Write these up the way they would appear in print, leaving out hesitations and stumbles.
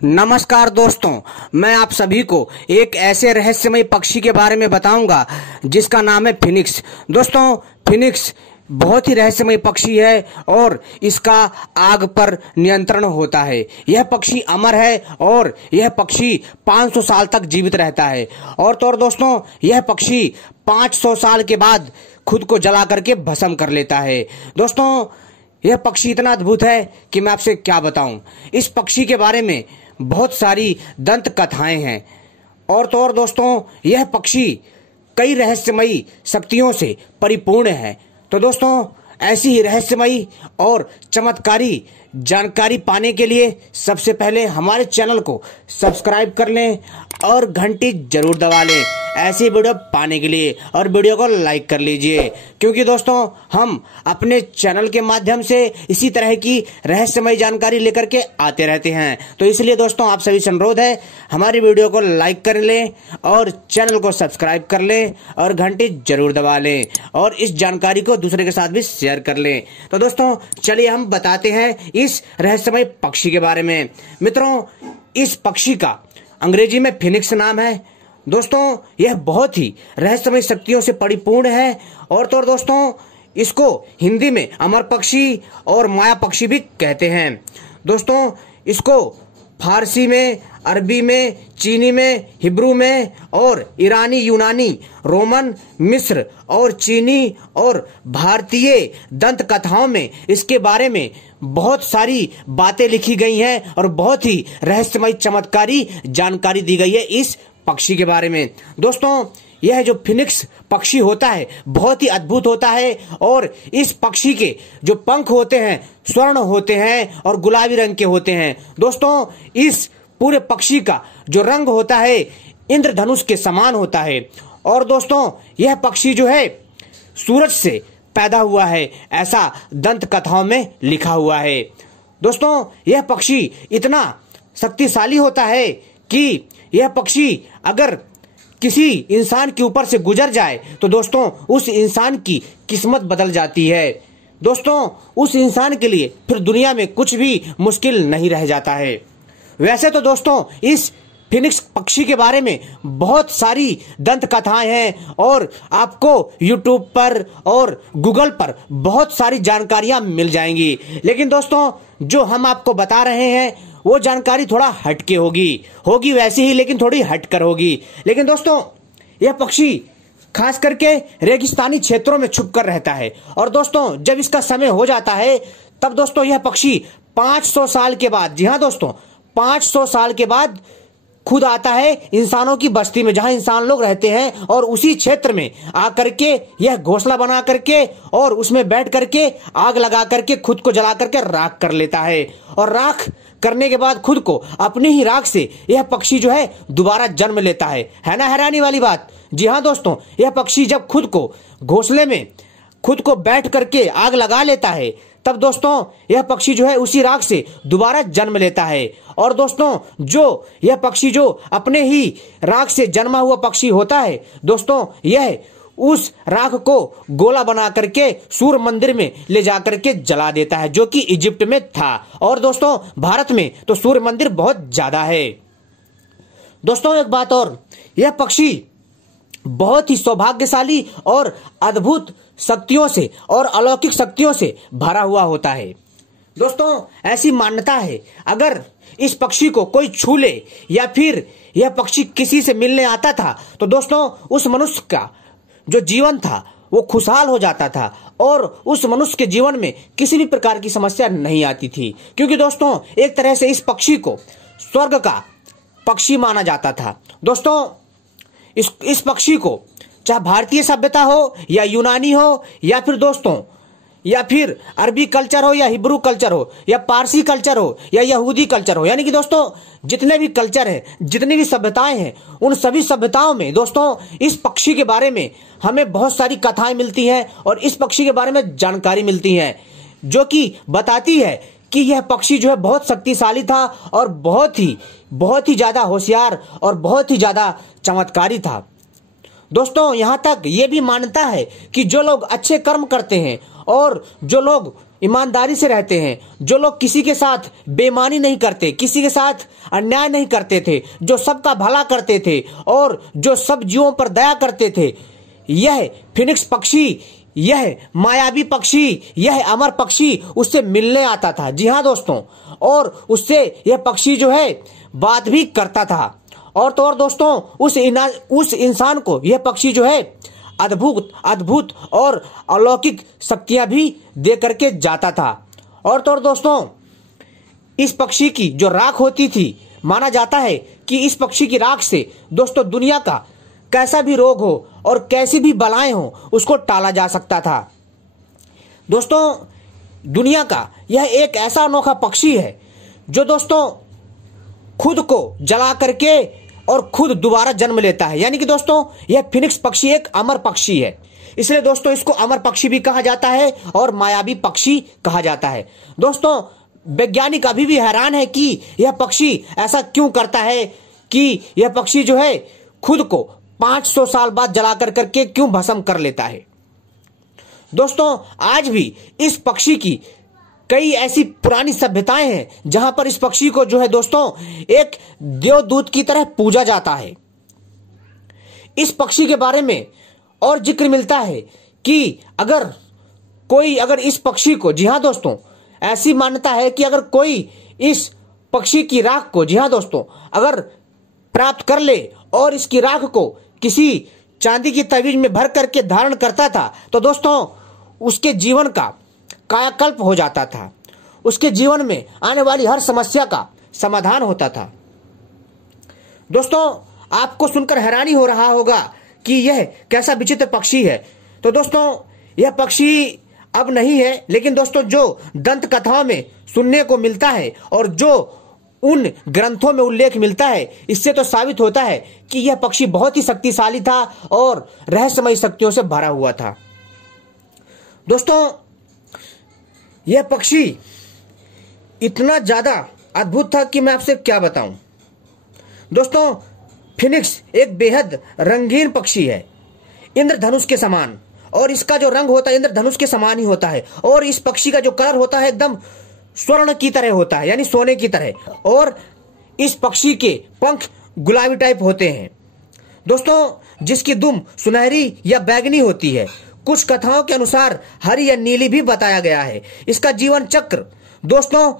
नमस्कार दोस्तों, मैं आप सभी को एक ऐसे रहस्यमय पक्षी के बारे में बताऊंगा जिसका नाम है फिनिक्स। दोस्तों, फिनिक्स बहुत ही रहस्यमय पक्षी है और इसका आग पर नियंत्रण होता है। यह पक्षी अमर है और यह पक्षी 500 साल तक जीवित रहता है। और तो और दोस्तों, यह पक्षी 500 साल के बाद खुद को जला करके भस्म कर लेता है। दोस्तों, यह पक्षी इतना अद्भुत है कि मैं आपसे क्या बताऊं। इस पक्षी के बारे में बहुत सारी दंत कथाएं हैं। और तो और दोस्तों, यह पक्षी कई रहस्यमयी शक्तियों से परिपूर्ण है। तो दोस्तों, ऐसी ही रहस्यमयी और चमत्कारी जानकारी पाने के लिए सबसे पहले हमारे चैनल को सब्सक्राइब कर लें और घंटी जरूर दबा लें ऐसी वीडियो पाने के लिए, और वीडियो को लाइक कर लीजिए, क्योंकि दोस्तों हम अपने चैनल के माध्यम से इसी तरह की रहस्यमय जानकारी लेकर के आते रहते हैं। तो इसलिए दोस्तों, आप सभी से अनुरोध है, हमारी वीडियो को लाइक कर लें और चैनल को सब्सक्राइब कर लें और घंटी जरूर दबा लें और इस जानकारी को दूसरे के साथ भी शेयर कर लें। तो दोस्तों, चलिए हम बताते हैं इस रहस्यमय पक्षी के बारे में। मित्रों, इस पक्षी का अंग्रेजी में फिनिक्स नाम है। दोस्तों, यह बहुत ही रहस्यमय शक्तियों से परिपूर्ण है। और तो और दोस्तों, इसको हिंदी में अमर पक्षी और माया पक्षी भी कहते हैं। दोस्तों, इसको फारसी में, अरबी में, चीनी में, हिब्रू में और ईरानी, यूनानी, रोमन, मिस्र और चीनी और भारतीय दंत कथाओं में इसके बारे में बहुत सारी बातें लिखी गई हैं और बहुत ही रहस्यमय चमत्कारी जानकारी दी गई है इस पक्षी के बारे में। दोस्तों, यह जो फिनिक्स पक्षी होता है बहुत ही अद्भुत होता है और इस पक्षी के जो पंख होते हैं स्वर्ण होते हैं और गुलाबी रंग के होते हैं। दोस्तों, इस पूरे पक्षी का जो रंग होता है इंद्रधनुष के समान होता है। और दोस्तों, यह पक्षी जो है सूरज से पैदा हुआ है, ऐसा दंत कथाओं में लिखा हुआ है। दोस्तों, यह पक्षी इतना शक्तिशाली होता है कि यह पक्षी अगर किसी इंसान के ऊपर से गुजर जाए तो दोस्तों उस इंसान की किस्मत बदल जाती है। दोस्तों, उस इंसान के लिए फिर दुनिया में कुछ भी मुश्किल नहीं रह जाता है। वैसे तो दोस्तों, इस फिनिक्स पक्षी के बारे में बहुत सारी दंत कथाएं हैं और आपको YouTube पर और गूगल पर बहुत सारी जानकारियां मिल जाएंगी। लेकिन दोस्तों, जो हम आपको बता रहे हैं वो जानकारी थोड़ा हटके होगी वैसी ही, लेकिन थोड़ी हटकर होगी। लेकिन दोस्तों, यह पक्षी खास करके रेगिस्तानी क्षेत्रों में छुप कर रहता है। और दोस्तों, जब इसका समय हो जाता है तब दोस्तों यह पक्षी 500 साल के बाद, जी हाँ दोस्तों, 500 साल के बाद खुद आता है इंसानों की बस्ती में, जहां इंसान लोग रहते हैं, और उसी क्षेत्र में आकर के यह घोंसला बना करके और उसमें बैठ करके आग लगा करके खुद को जला करके राख कर लेता है। और राख करने के बाद खुद को अपनी ही राख से यह पक्षी जो है दोबारा जन्म लेता है ना हैरानी वाली बात। जी हाँ दोस्तों, यह पक्षी जब खुद को घोंसले में खुद को बैठ करके आग लगा लेता है तब दोस्तों यह पक्षी जो है उसी राख से दोबारा जन्म लेता है। और दोस्तों, जो यह पक्षी जो अपने ही राख से जन्मा हुआ पक्षी होता है दोस्तों, यह उस राख को गोला बना करके सूर्य मंदिर में ले जाकर के जला देता है, जो कि इजिप्ट में था। और दोस्तों, भारत में तो सूर्य मंदिर बहुत ज्यादा है। दोस्तों, एक बात और, यह पक्षी बहुत ही सौभाग्यशाली और अद्भुत शक्तियों से और अलौकिक शक्तियों से भरा हुआ होता है। दोस्तों, ऐसी मान्यता है अगर इस पक्षी को कोई छू ले या फिर यह पक्षी किसी से मिलने आता था तो दोस्तों उस मनुष्य का जो जीवन था वो खुशहाल हो जाता था और उस मनुष्य के जीवन में किसी भी प्रकार की समस्या नहीं आती थी, क्योंकि दोस्तों एक तरह से इस पक्षी को स्वर्ग का पक्षी माना जाता था। दोस्तों, इस पक्षी को चाहे भारतीय सभ्यता हो या यूनानी हो या फिर दोस्तों या फिर अरबी कल्चर हो या हिब्रू कल्चर हो या पारसी कल्चर हो या यहूदी कल्चर हो, यानी कि दोस्तों जितने भी कल्चर हैं, जितनी भी सभ्यताएं हैं, उन सभी सभ्यताओं में दोस्तों इस पक्षी के बारे में हमें बहुत सारी कथाएं मिलती हैं और इस पक्षी के बारे में जानकारी मिलती है, जो कि बताती है कि यह पक्षी जो है बहुत शक्तिशाली था और बहुत ही ज्यादा होशियार और बहुत ही ज्यादा चमत्कारी था। दोस्तों, यहां तक ये भी मान्यता है कि जो लोग अच्छे कर्म करते हैं और जो लोग ईमानदारी से रहते हैं, जो लोग किसी के साथ बेईमानी नहीं करते, किसी के साथ अन्याय नहीं करते थे, जो सबका भला करते थे और जो सब जीवों पर दया करते थे, यह फिनिक्स पक्षी, यह मायावी पक्षी, यह अमर पक्षी उससे मिलने आता था। जी हाँ दोस्तों, और उससे यह पक्षी जो है बात भी करता था। और तो और दोस्तों, उस इंसान को यह पक्षी जो है अद्भुत और अलौकिक शक्तियां भी दे करके जाता था। और तो और दोस्तों, इस पक्षी की जो राख होती थी, माना जाता है कि इस पक्षी की राख से दोस्तों दुनिया का कैसा भी रोग हो और कैसी भी बलाएं हो, उसको टाला जा सकता था। दोस्तों, दुनिया का यह एक ऐसा अनोखा पक्षी है जो दोस्तों खुद को जला करके और खुद दोबारा जन्म लेता है। यानी कि दोस्तों, यह फिनिक्स पक्षी एक अमर पक्षी है, इसलिए दोस्तों इसको अमर पक्षी भी कहा जाता है और मायावी पक्षी कहा जाता है। दोस्तों, वैज्ञानिक अभी भी हैरान है कि यह पक्षी ऐसा क्यों करता है, कि यह पक्षी जो है खुद को 500 साल बाद जला करके क्यों भस्म कर लेता है। दोस्तों, आज भी इस पक्षी की कई ऐसी पुरानी सभ्यताएं हैं जहां पर इस पक्षी को जो है दोस्तों एक देवदूत की तरह पूजा जाता है। इस पक्षी के बारे में और जिक्र मिलता है कि अगर इस पक्षी को, जी हां दोस्तों, ऐसी मान्यता है कि अगर कोई इस पक्षी की राख को, जी हां दोस्तों, अगर प्राप्त कर ले और इसकी राख को किसी चांदी की तवीज में भर करके धारण करता था, तो दोस्तों उसके जीवन का कायाकल्प हो जाता था, उसके जीवन में आने वाली हर समस्या का समाधान होता था। दोस्तों, आपको सुनकर हैरानी हो रहा होगा कि यह कैसा विचित्र पक्षी है। तो दोस्तों, यह पक्षी अब नहीं है, लेकिन दोस्तों जो दंत कथाओं में सुनने को मिलता है और जो उन ग्रंथों में उल्लेख मिलता है, इससे तो साबित होता है कि यह पक्षी बहुत ही शक्तिशाली था और रहस्यमय शक्तियों से भरा हुआ था। दोस्तों, यह पक्षी इतना ज्यादा अद्भुत था कि मैं आपसे क्या बताऊं। दोस्तों, फिनिक्स एक बेहद रंगीन पक्षी है, इंद्रधनुष के समान, और इसका जो रंग होता है इंद्रधनुष के समान ही होता है। और इस पक्षी का जो कलर होता है एकदम स्वर्ण की तरह होता है, यानी सोने की तरह। और इस पक्षी के पंख गुलाबी टाइप होते हैं दोस्तों, जिसकी दुम सुनहरी या बैंगनी होती है। कुछ कथाओं के अनुसार हरी या नीली भी बताया गया है। इसका जीवन चक्र दोस्तों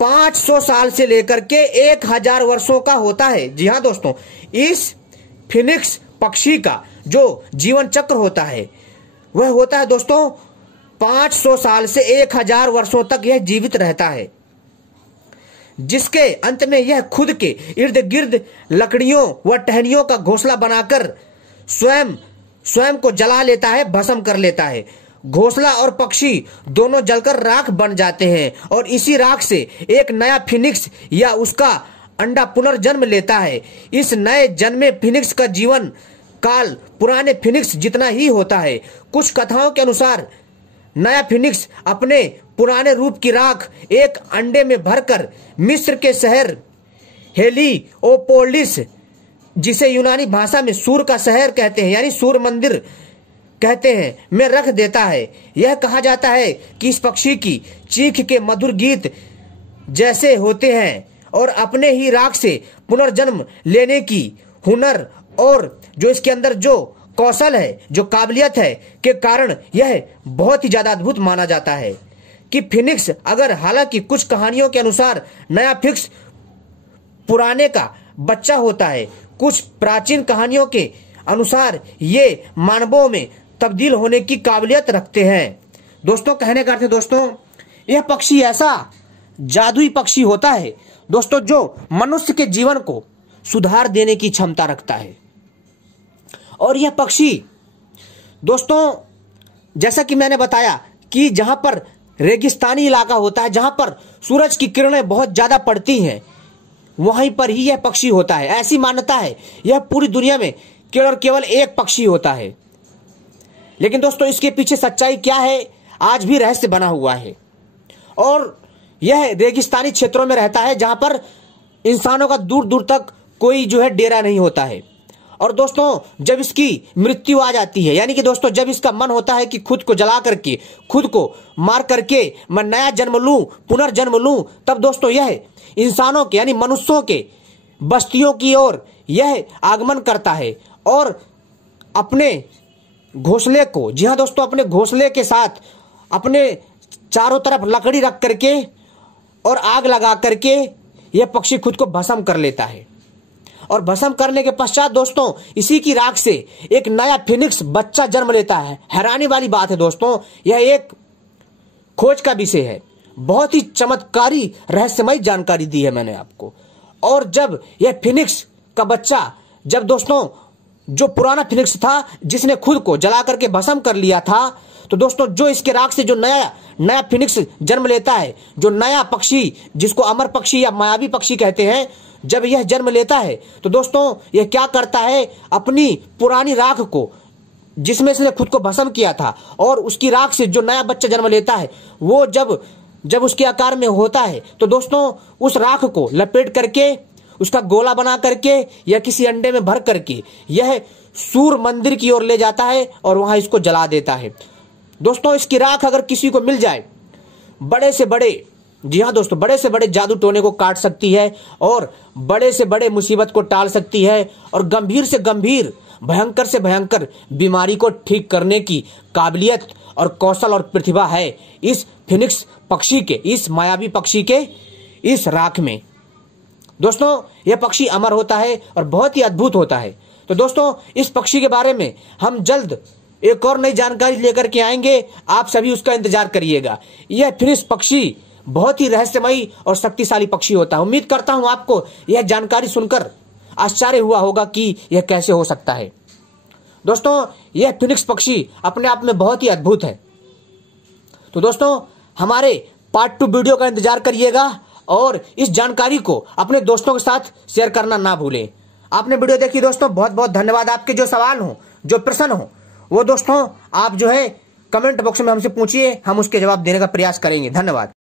500 साल से लेकर के 1000 वर्षों का होता है। जी हाँ दोस्तों, इस फिनिक्स पक्षी का जो जीवन चक्र होता है वह होता है दोस्तों 500 साल से 1000 वर्षों तक यह जीवित रहता है, जिसके अंत में यह खुद के इर्द गिर्द लकड़ियों व टहनियों का घोंसला बनाकर स्वयं को जला लेता है, भस्म कर लेता है। घोंसला और पक्षी दोनों जलकर राख बन जाते हैं और इसी राख से एक नया फिनिक्स या उसका अंडा पुनर्जन्म लेता है। इस नए जन्मे फिनिक्स का जीवन काल पुराने फिनिक्स जितना ही होता है। कुछ कथाओं के अनुसार नया फिनिक्स अपने पुराने रूप की राख एक अंडे में भरकर मिस्र के शहर हेलियोपोलिस, जिसे यूनानी भाषा में सूर का शहर कहते हैं, यानी सूर मंदिर कहते हैं, में रख देता है। यह कहा जाता है कि इस पक्षी की चीख के मधुर गीत जैसे होते हैं और अपने ही राख से पुनर्जन्म लेने की हुनर और जो इसके अंदर जो कौशल है, जो काबिलियत है के कारण यह बहुत ही ज्यादा अद्भुत माना जाता है कि फिनिक्स हालांकि कुछ कहानियों के अनुसार नया फिनिक्स पुराने का बच्चा होता है, कुछ प्राचीन कहानियों के अनुसार ये मानवों में तब्दील होने की काबिलियत रखते हैं। दोस्तों, कहने का अर्थ है दोस्तों, यह पक्षी ऐसा जादुई पक्षी होता है दोस्तों जो मनुष्य के जीवन को सुधार देने की क्षमता रखता है। और यह पक्षी दोस्तों, जैसा कि मैंने बताया कि जहां पर रेगिस्तानी इलाका होता है, जहां पर सूरज की किरणें बहुत ज्यादा पड़ती हैं, वहीं पर ही यह पक्षी होता है। ऐसी मान्यता है यह पूरी दुनिया में केवल एक पक्षी होता है। लेकिन दोस्तों, इसके पीछे सच्चाई क्या है आज भी रहस्य बना हुआ है। और यह रेगिस्तानी क्षेत्रों में रहता है जहां पर इंसानों का दूर दूर तक कोई जो है डेरा नहीं होता है। और दोस्तों जब इसकी मृत्यु आ जाती है, यानी कि दोस्तों जब इसका मन होता है कि खुद को जला करके, खुद को मार करके मैं नया जन्म लूं, पुनर्जन्म लूं, तब दोस्तों यह इंसानों के यानी मनुष्यों के बस्तियों की ओर यह आगमन करता है और अपने घोंसले को, जी हाँ दोस्तों, अपने घोंसले के साथ अपने चारों तरफ लकड़ी रख करके और आग लगा करके यह पक्षी खुद को भस्म कर लेता है। और भस्म करने के पश्चात दोस्तों इसी की राख से एक नया फिनिक्स बच्चा जन्म लेता है। हैरानी वाली बात है दोस्तों, यह एक खोज का विषय है। बहुत ही चमत्कारी रहस्यमय जानकारी दी है मैंने आपको। और जब यह फिनिक्स का बच्चा, जब दोस्तों जो पुराना फिनिक्स था जिसने खुद को जला करके भस्म कर लिया था, तो दोस्तों जो इसके राख से जो नया फिनिक्स जन्म लेता है, जो नया पक्षी जिसको अमर पक्षी या मायावी पक्षी कहते हैं, जब यह जन्म लेता है तो दोस्तों यह क्या करता है, अपनी पुरानी राख को जिसमें इसने खुद को भस्म किया था और उसकी राख से जो नया बच्चा जन्म लेता है, वो जब उसके आकार में होता है तो दोस्तों उस राख को लपेट करके, उसका गोला बना करके या किसी अंडे में भर करके यह सूर्य मंदिर की ओर ले जाता है और वहां इसको जला देता है। दोस्तों इसकी राख अगर किसी को मिल जाए, बड़े से बड़े, जी हाँ दोस्तों, बड़े से बड़े जादू टोने को काट सकती है और बड़े से बड़े मुसीबत को टाल सकती है और गंभीर से गंभीर, भयंकर से भयंकर बीमारी को ठीक करने की काबिलियत और कौशल और प्रतिभा है इस फिनिक्स पक्षी के, इस मायावी पक्षी के इस राख में। दोस्तों यह पक्षी अमर होता है और बहुत ही अद्भुत होता है। तो दोस्तों इस पक्षी के बारे में हम जल्द एक और नई जानकारी लेकर के आएंगे, आप सभी उसका इंतजार करिएगा। यह फिनिक्स पक्षी बहुत ही रहस्यमयी और शक्तिशाली पक्षी होता है। उम्मीद करता हूं आपको यह जानकारी सुनकर आश्चर्य हुआ होगा कि यह कैसे हो सकता है। दोस्तों यह फिनिक्स पक्षी अपने आप में बहुत ही अद्भुत है। तो दोस्तों हमारे पार्ट 2 वीडियो का इंतजार करिएगा और इस जानकारी को अपने दोस्तों के साथ शेयर करना ना भूलें। आपने वीडियो देखी दोस्तों, बहुत बहुत धन्यवाद। आपके जो सवाल हो, जो प्रश्न हो, वो दोस्तों आप जो है कमेंट बॉक्स में हमसे पूछिए, हम उसके जवाब देने का प्रयास करेंगे। धन्यवाद।